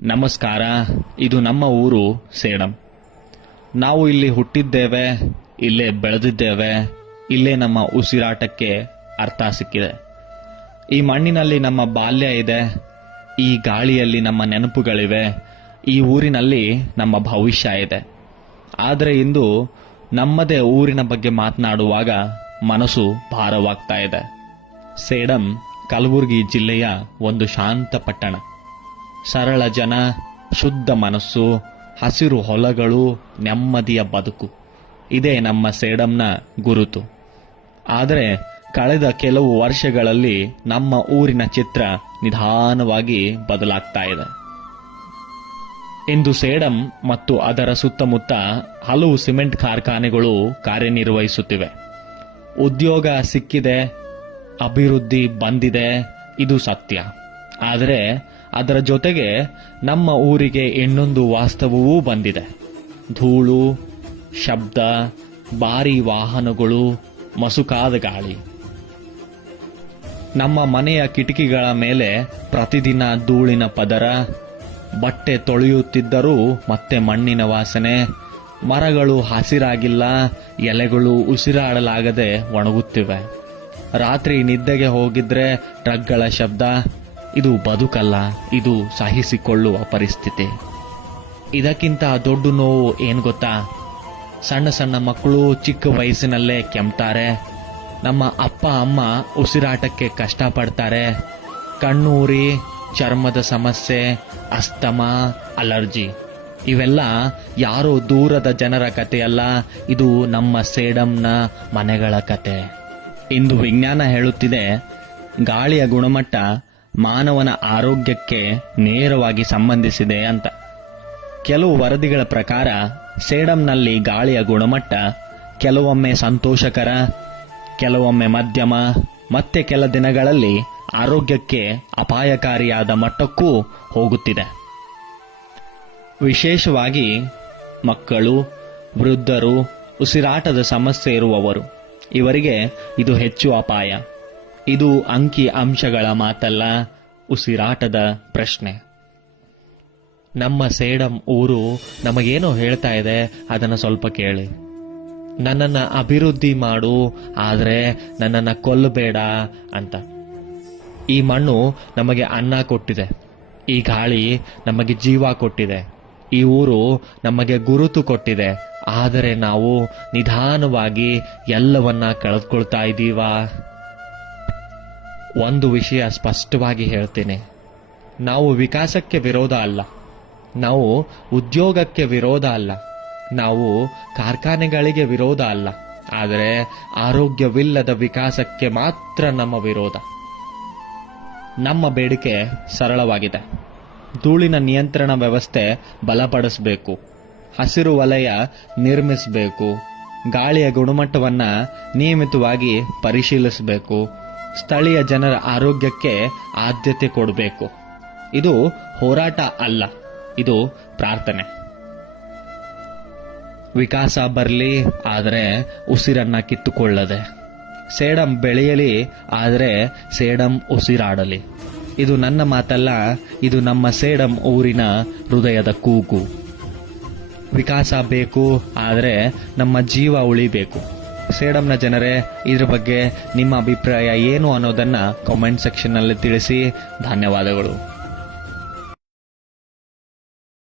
ನಮಸ್ಕಾರ. ಇದು ನಮ್ಮ ಊರು ಸೇಡಂ. ನಾವು ಇಲ್ಲಿ ಹುಟ್ಟಿದ್ದೇವೆ, ಇಲ್ಲೇ ಬೆಳೆದಿದ್ದೇವೆ, ಇಲ್ಲೇ ನಮ್ಮ ಉಸಿರಾಟಕ್ಕೆ ಅರ್ಥ ಸಿಕ್ಕಿದೆ. ಈ ಮಣ್ಣಿನಲ್ಲಿ ನಮ್ಮ ಬಾಲ್ಯ ಇದೆ, ಈ ಗಾಳಿಯಲ್ಲಿ ನಮ್ಮ ನೆನಪುಗಳಿವೆ, ಈ ಊರಿನಲ್ಲಿ ನಮ್ಮ ಭವಿಷ್ಯ ಇದೆ. ಆದರೆ ಇಂದು ನಮ್ಮದೇ ಊರಿನ ಬಗ್ಗೆ ಮಾತನಾಡುವಾಗ ಮನಸ್ಸು ಭಾರವಾಗ್ತಾ ಇದೆ. ಸೇಡಂ ಕಲಬುರಗಿ ಜಿಲ್ಲೆಯ ಒಂದು ಶಾಂತ ಪಟ್ಟಣ. ಸರಳ ಜನ, ಶುದ್ಧ ಮನಸ್ಸು, ಹಸಿರು ಹೊಲಗಳು, ನೆಮ್ಮದಿಯ ಬದುಕು ಇದೇ ನಮ್ಮ ಸೇಡಂನ ಗುರುತು. ಆದರೆ ಕಳೆದ ಕೆಲವು ವರ್ಷಗಳಲ್ಲಿ ನಮ್ಮ ಊರಿನ ಚಿತ್ರ ನಿಧಾನವಾಗಿ ಬದಲಾಗ್ತಾ ಇದೆ. ಇಂದು ಸೇಡಂ ಮತ್ತು ಅದರ ಸುತ್ತಮುತ್ತ ಹಲವು ಸಿಮೆಂಟ್ ಕಾರ್ಖಾನೆಗಳು ಕಾರ್ಯನಿರ್ವಹಿಸುತ್ತಿವೆ. ಉದ್ಯೋಗ ಸಿಕ್ಕಿದೆ, ಅಭಿವೃದ್ಧಿ ಬಂದಿದೆ, ಇದು ಸತ್ಯ. ಆದರೆ ಅದರ ಜೊತೆಗೆ ನಮ್ಮ ಊರಿಗೆ ಇನ್ನೊಂದು ವಾಸ್ತವವೂ ಬಂದಿದೆ. ಧೂಳು, ಶಬ್ದ, ಭಾರೀ ವಾಹನಗಳು, ಮಸುಕಾದ ಗಾಳಿ. ನಮ್ಮ ಮನೆಯ ಕಿಟಕಿಗಳ ಮೇಲೆ ಪ್ರತಿದಿನ ಧೂಳಿನ ಪದರ. ಬಟ್ಟೆ ತೊಳೆಯುತ್ತಿದ್ದರೂ ಮತ್ತೆ ಮಣ್ಣಿನ ವಾಸನೆ. ಮರಗಳು ಹಸಿರಾಗಿಲ್ಲ, ಎಲೆಗಳು ಉಸಿರಾಡಲಾಗದೆ ಒಣಗುತ್ತಿವೆ. ರಾತ್ರಿ ನಿದ್ದೆಗೆ ಹೋಗಿದ್ರೆ ಟ್ರಕ್ಗಳ ಶಬ್ದ. ಇದು ಬದುಕಲ್ಲ, ಇದು ಸಹಿಸಿಕೊಳ್ಳುವ ಪರಿಸ್ಥಿತಿ. ಇದಕ್ಕಿಂತ ದೊಡ್ಡ ನೋವು ಏನ್ ಗೊತ್ತಾ? ಸಣ್ಣ ಸಣ್ಣ ಮಕ್ಕಳು ಚಿಕ್ಕ ವಯಸ್ಸಿನಲ್ಲೇ ಕೆಮ್ತಾರೆ. ನಮ್ಮ ಅಪ್ಪ ಅಮ್ಮ ಉಸಿರಾಟಕ್ಕೆ ಕಷ್ಟಪಡ್ತಾರೆ. ಕಣ್ಣೂರಿ, ಚರ್ಮದ ಸಮಸ್ಯೆ, ಅಸ್ತಮಾ, ಅಲರ್ಜಿ ಇವೆಲ್ಲ ಯಾರೋ ದೂರದ ಜನರ ಕಥೆಯಲ್ಲ, ಇದು ನಮ್ಮ ಸೇಡಂನ ಮನೆಗಳ ಕತೆ. ಇಂದು ವಿಜ್ಞಾನ ಹೇಳುತ್ತಿದೆ, ಗಾಳಿಯ ಗುಣಮಟ್ಟ ಮಾನವನ ಆರೋಗ್ಯಕ್ಕೆ ನೇರವಾಗಿ ಸಂಬಂಧಿಸಿದೆ ಅಂತ. ಕೆಲವು ವರದಿಗಳ ಪ್ರಕಾರ ಸೇಡಂನಲ್ಲಿ ಗಾಳಿಯ ಗುಣಮಟ್ಟ ಕೆಲವೊಮ್ಮೆ ಸಂತೋಷಕರ, ಕೆಲವೊಮ್ಮೆ ಮಧ್ಯಮ, ಮತ್ತೆ ಕೆಲ ದಿನಗಳಲ್ಲಿ ಆರೋಗ್ಯಕ್ಕೆ ಅಪಾಯಕಾರಿಯಾದ ಮಟ್ಟಕ್ಕೂ ಹೋಗುತ್ತಿದೆ. ವಿಶೇಷವಾಗಿ ಮಕ್ಕಳು, ವೃದ್ಧರು, ಉಸಿರಾಟದ ಸಮಸ್ಯೆ ಇರುವವರು, ಇವರಿಗೆ ಇದು ಹೆಚ್ಚು ಅಪಾಯ. ಇದು ಅಂಕಿ ಅಂಶಗಳ ಮಾತಲ್ಲ, ಉಸಿರಾಟದ ಪ್ರಶ್ನೆ. ನಮ್ಮ ಸೇಡಂ ಊರು ನಮಗೇನೋ ಹೇಳ್ತಾ ಇದೆ, ಅದನ್ನು ಸ್ವಲ್ಪ ಕೇಳಿ. ನನ್ನನ್ನು ಅಭಿವೃದ್ಧಿ ಮಾಡು, ಆದರೆ ನನ್ನನ್ನು ಕೊಲ್ಲಬೇಡ ಅಂತ. ಈ ಮಣ್ಣು ನಮಗೆ ಅನ್ನ ಕೊಟ್ಟಿದೆ, ಈ ಗಾಳಿ ನಮಗೆ ಜೀವ ಕೊಟ್ಟಿದೆ, ಈ ಊರು ನಮಗೆ ಗುರುತು ಕೊಟ್ಟಿದೆ. ಆದರೆ ನಾವು ನಿಧಾನವಾಗಿ ಎಲ್ಲವನ್ನ ಕಳೆದುಕೊಳ್ತಾ ಇದ್ದೀವಾ? ಒಂದು ವಿಷಯ ಸ್ಪಷ್ಟವಾಗಿ ಹೇಳ್ತೇನೆ, ನಾವು ವಿಕಾಸಕ್ಕೆ ವಿರೋಧ ಅಲ್ಲ, ನಾವು ಉದ್ಯೋಗಕ್ಕೆ ವಿರೋಧ ಅಲ್ಲ, ನಾವು ಕಾರ್ಖಾನೆಗಳಿಗೆ ವಿರೋಧ ಅಲ್ಲ. ಆದರೆ ಆರೋಗ್ಯವಿಲ್ಲದ ವಿಕಾಸಕ್ಕೆ ಮಾತ್ರ ನಮ್ಮ ವಿರೋಧ. ನಮ್ಮ ಬೇಡಿಕೆ ಸರಳವಾಗಿದೆ. ಧೂಳಿನ ನಿಯಂತ್ರಣ ವ್ಯವಸ್ಥೆ ಬಲಪಡಿಸಬೇಕು, ಹಸಿರು ವಲಯ ನಿರ್ಮಿಸಬೇಕು, ಗಾಳಿಯ ಗುಣಮಟ್ಟವನ್ನ ನಿಯಮಿತವಾಗಿ ಪರಿಶೀಲಿಸಬೇಕು, ಸ್ಥಳೀಯ ಜನರ ಆರೋಗ್ಯಕ್ಕೆ ಆದ್ಯತೆ ಕೊಡಬೇಕು. ಇದು ಹೋರಾಟ ಅಲ್ಲ, ಇದು ಪ್ರಾರ್ಥನೆ. ವಿಕಾಸ ಬರಲಿ, ಆದರೆ ಉಸಿರನ್ನ ಕಿತ್ತುಕೊಳ್ಳದೆ. ಸೇಡಂ ಬೆಳೆಯಲಿ, ಆದರೆ ಸೇಡಂ ಉಸಿರಾಡಲಿ. ಇದು ನನ್ನ ಮಾತಲ್ಲ, ಇದು ನಮ್ಮ ಸೇಡಂ ಊರಿನ ಹೃದಯದ ಕೂಗು. ವಿಕಾಸ ಬೇಕು, ಆದರೆ ನಮ್ಮ ಜೀವ ಉಳಿಬೇಕು. ಸೇಡಂನ ಜನರೇ, ಇದ್ರ ಬಗ್ಗೆ ನಿಮ್ಮ ಅಭಿಪ್ರಾಯ ಏನು ಅನ್ನೋದನ್ನ ಕಾಮೆಂಟ್ ಸೆಕ್ಷನ್ನಲ್ಲಿ ತಿಳಿಸಿ. ಧನ್ಯವಾದಗಳು.